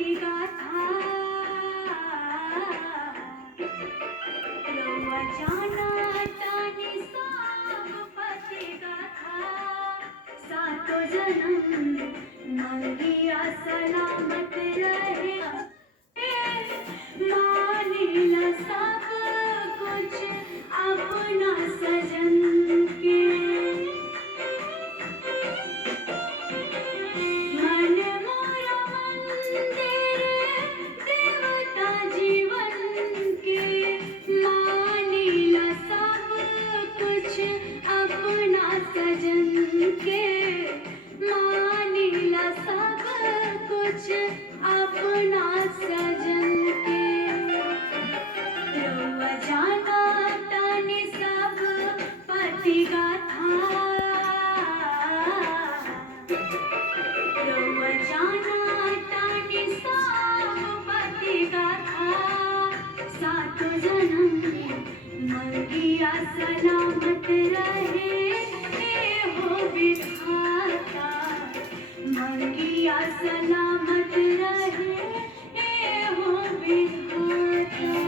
पति गाथा रउआ जाना तानी सब पति गाथा सातो जन्म मंगिया सलामत रहे मानिला सब कुछ अपना सजन के मन मोरा मंदिर देवता जीवन के मानिला सब कुछ अपना सजन के मानिला सब कुछ अपना सजन के रउआ जाना तानी सब पति गाथा रउआ जाना तानी सब पति गाथा सातो जन्म मंगिया सलामत रहे हो विधाता मंगिया सलामत रहे हो विधाता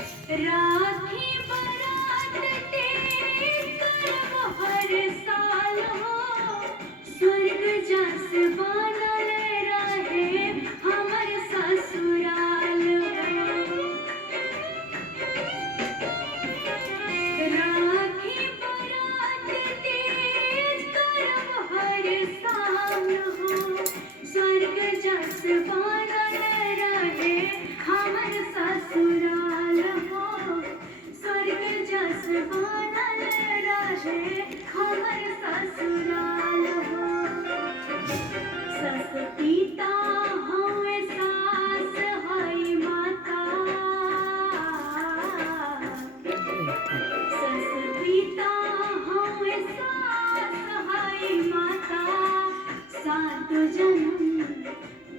राखी बरात तेरी करब हर साल हो स्वर्ग जस बनल रहे हमर ससुराल हो राखी बरात तेरी करब हर साल हो स्वर्ग जस बनल रहे हमर ससुराल हो स्वर्ग जस बनल रहे हमर ससुराल हो सस पिता हमें सास हई माता सस पिता हमें सास हई माता सात जन्म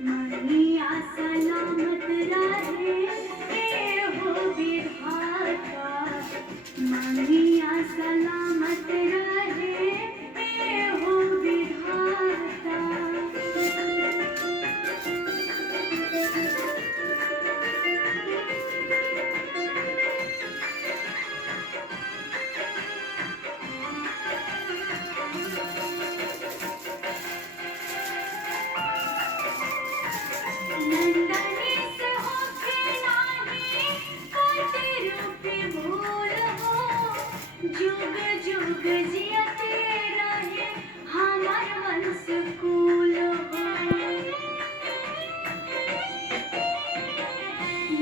मनिया सलामत रहे हो विधाता मनिया सलामत रहे हो विधाता नंदनी से होके नाही कटे रूपी भूल हो जुग जुग जियते रहे हमार वंश कुल हो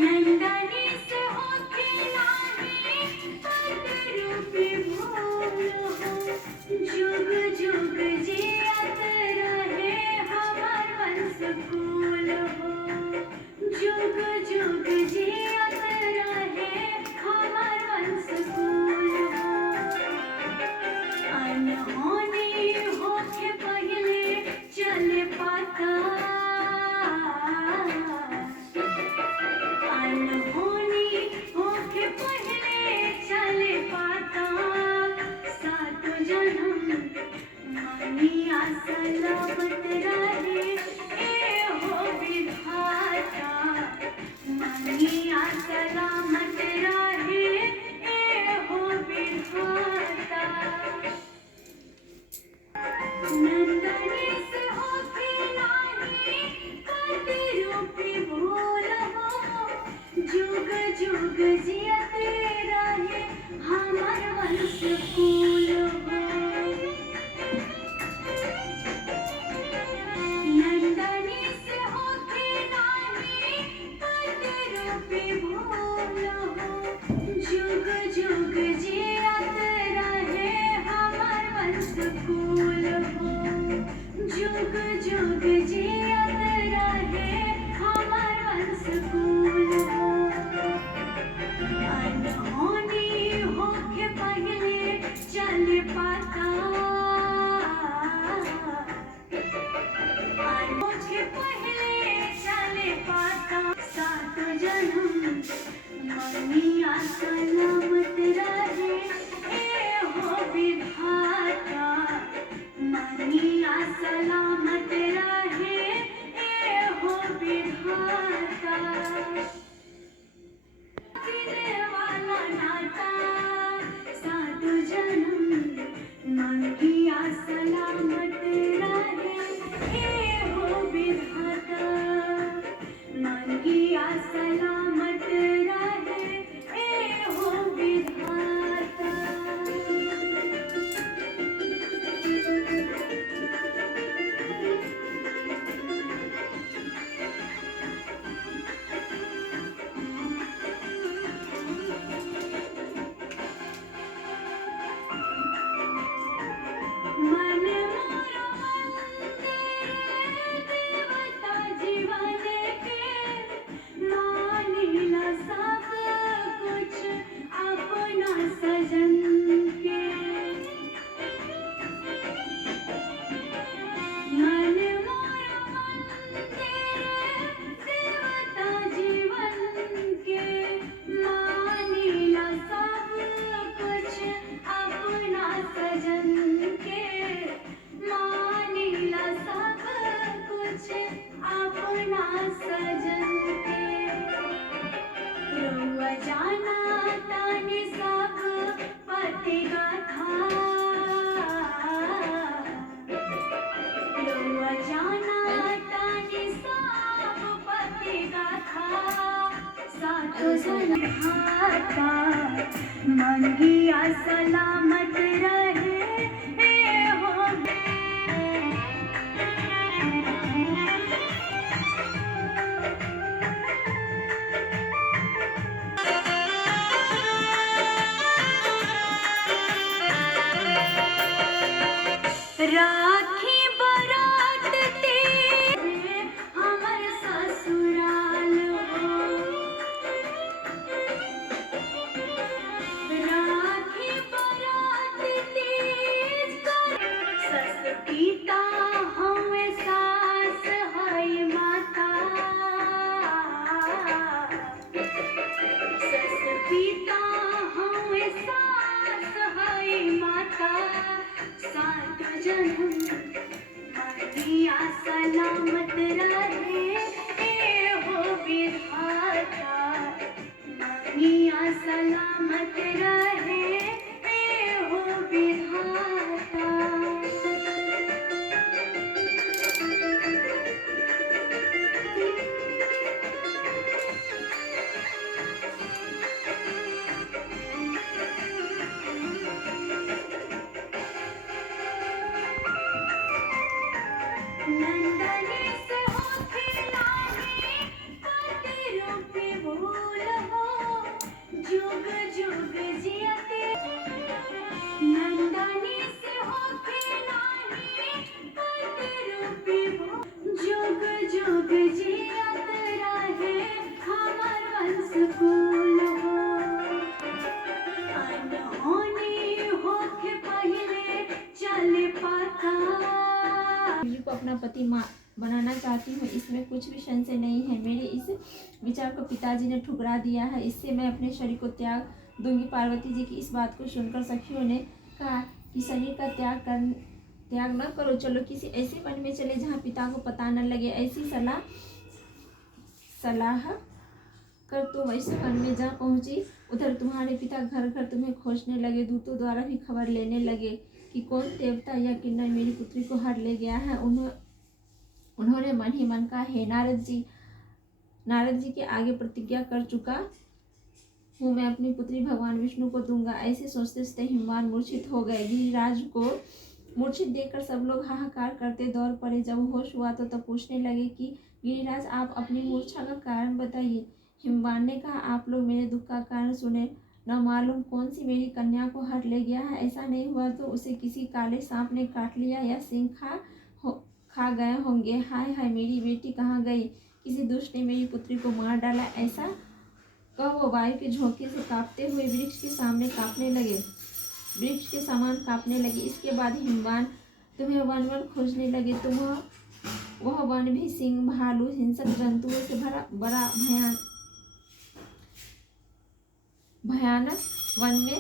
नंदनी से होके नाही कटे रूपी भूल हो जुग जुग जियते रहे हमार वंश कुल हो जुग जुग जियत रहे हमार वंश कुल हो अनहोनी होके पहले चले पाता अनहोनी होके पहले चले पाता सातो जन्म मनिया सलामत रहे हो विधाता मनिया सलामत रहे हो विधाता नंदनी से होके नाही कटे रूपी भूल हो जुग जुग जियते रहे हमार वंश कुल हो नंदनी से होके नाही कटे रूपी भूल हो जुग जुग जियत रहे हमार वंश कुल हो जुग जुग जियत रहे हमार वंश कुल हो अनहोनी होके पहले चल पाता सात जन्म मनिया सलामत रहे ए हो विधाता मनिया सलामत रहे ए हो विधाता सीने वाला नाता सात जन्म मनिया सलामत रहे ए हो विधाता मनिया सलामत रहे ए हो विधाता मन मोर मंदिर देवता जीवन के मानिला सब कुछ अपना सजन के मन मोर मंदिर देवता जीवन के मानिला सब कुछ अपना सजन के मानिला सब कुछ अपना सजन के रउआ जाना तानी सब पति गाथा रउआ जाना तानी सब पति गाथा सात जन्माता मंगिया सलामत रहे ए हो राखी बरात तेरे हमर ससुराल हो राखी बरात तेज कर सस पिता हमें सास है माता सस पिता हमें सास है माता सात जन्म मनिया सलामत रहे ए हो विधाता मनिया सलामत रहे ए हो विधाता नंदनी से होके लाही पति रूपी भूल हो जुग जुग जियते नंदनी से होके लाही पति रूपी भूल जुग जुग जियत रहे हमर वंश कुल हो अनहोनी होके पहले चले पाता को अपना पति माँ बनाना चाहती हूँ, इसमें कुछ भी संशय नहीं है। मेरे इस विचार को पिताजी ने ठुकरा दिया है, इससे मैं अपने शरीर को त्याग दूंगी। पार्वती जी की इस बात को सुनकर सखियों ने कहा कि शरीर का त्याग न करो, चलो किसी ऐसे वन में चले जहाँ पिता को पता न लगे। ऐसी सलाह कर तुम ऐसे वन में जा पहुँची। उधर तुम्हारे पिता घर घर तुम्हें खोजने लगे, दूतों द्वारा भी खबर लेने लगे कि कौन देवता या किन्नर मेरी पुत्री को हर ले गया है। उन्होंने मन ही मन कहा, हे नारद जी के आगे प्रतिज्ञा कर चुका हूँ, मैं अपनी पुत्री भगवान विष्णु को दूंगा। ऐसे सोचते सोचते हिमवान मूर्छित हो गए। गिरिराज को मूर्छित देखकर सब लोग हाहाकार करते दौड़ पड़े। जब होश हुआ तो तब पूछने लगे कि गिरिराज, आप अपनी मूर्छा का कारण बताइए। हिमवान ने कहा, आप लोग मेरे दुख का कारण सुने, न मालूम कौन सी मेरी कन्या को हर ले गया है। ऐसा नहीं हुआ तो उसे किसी काले सांप ने काट लिया या सिंह खा गए होंगे। हाय हाय, मेरी बेटी कहाँ गई? किसी दुष्ट ने मेरी पुत्री को मार डाला। ऐसा कह वो वायु के झोंके से कांपते हुए वृक्ष के सामने कांपने लगे, वृक्ष के समान कांपने लगे। इसके बाद हिमवान तुम्हें वन वन खोजने लगे। वह वन भी सिंह, भालू, हिंसक जंतुओं से बड़ा भयानक वन में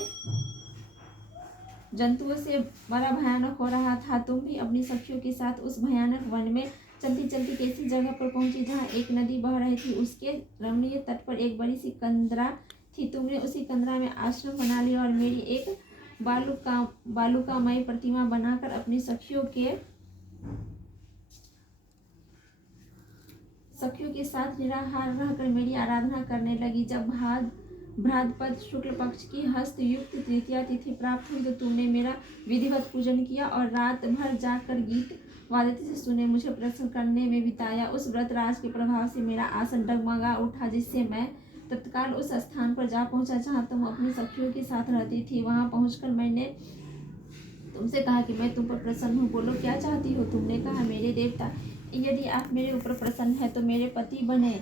जंतुओं से बड़ा भयानक हो रहा था। तुम भी अपनी सखियों के साथ उस भयानक वन में चलती चलती कैसी जगह पर पहुंची जहां एक नदी बह रही थी। उसके रमणीय तट पर एक बड़ी सी कंदरा थी। तुमने उसी कंदरा में आश्रम बना लिया और मेरी एक बालुकामयी प्रतिमा बनाकर अपनी सखियों के साथ निराहार रहकर मेरी आराधना करने लगी। जब भाद्रपद शुक्ल पक्ष की हस्त युक्त तृतीया तिथि प्राप्त हुई तो तुमने मेरा विधिवत पूजन किया और रात भर जाकर गीत वादित से सुने मुझे प्रसन्न करने में बिताया। उस व्रत राज के प्रभाव से मेरा आसन डगमगा उठा, जिससे मैं तत्काल उस स्थान पर जा पहुंचा जहां तुम अपनी सखियों के साथ रहती थी। वहां पहुंचकर मैंने तुमसे कहा कि मैं तुम पर प्रसन्न हूँ, बोलो क्या चाहती हो। तुमने कहा, मेरे देवता, यदि आप मेरे ऊपर प्रसन्न है तो मेरे पति बने।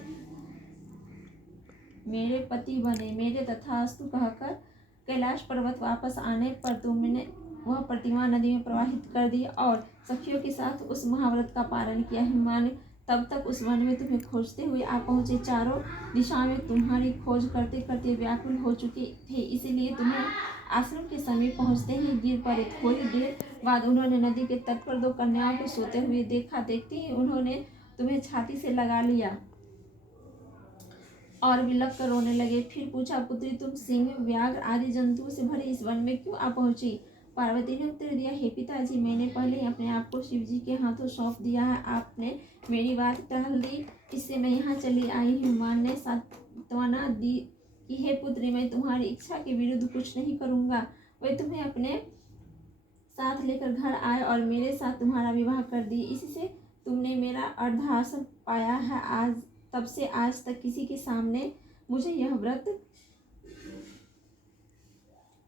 मेरे तथास्तु कहकर कैलाश पर्वत वापस आने पर तुमने वह प्रतिमा नदी में प्रवाहित कर दी और सखियों के साथ उस महाव्रत का पालन किया। हिमालय तब तक उस वन में तुम्हें खोजते हुए आ पहुंचे। चारों दिशाओं में तुम्हारी खोज करते करते व्याकुल हो चुके थे, इसीलिए तुम्हें आश्रम के समीप पहुंचते ही गिर पड़े। थोड़ी देर बाद उन्होंने नदी के तट पर दो कन्याओं को सोते हुए देखा। देखते ही उन्होंने तुम्हें छाती से लगा लिया और विलक कर रोने लगे। फिर पूछा, पुत्री, तुम सिंह, व्याघ्र आदि जंतुओं से भरे इस वन में क्यों आ पहुंची। पार्वती ने उत्तर दिया, हे पिताजी, मैंने पहले ही अपने आप को शिव जी के हाथों सौंप दिया है। आपने मेरी बात टहल दी, इससे मैं यहाँ चली आई हूँ। मां ने सांत्वना दी कि हे पुत्री, मैं तुम्हारी इच्छा के विरुद्ध कुछ नहीं करूँगा। वे तुम्हें अपने साथ लेकर घर आए और मेरे साथ तुम्हारा विवाह कर दिए। इससे तुमने मेरा अर्धासन पाया है। तब से आज तक किसी के सामने मुझे यह व्रत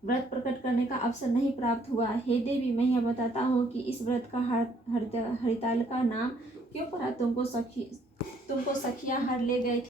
प्रकट करने का अवसर नहीं प्राप्त हुआ। हे देवी, मैं यह बताता हूँ कि इस व्रत का हरितालिका नाम क्यों पड़ा। तुमको सखियां हर ले गई थी।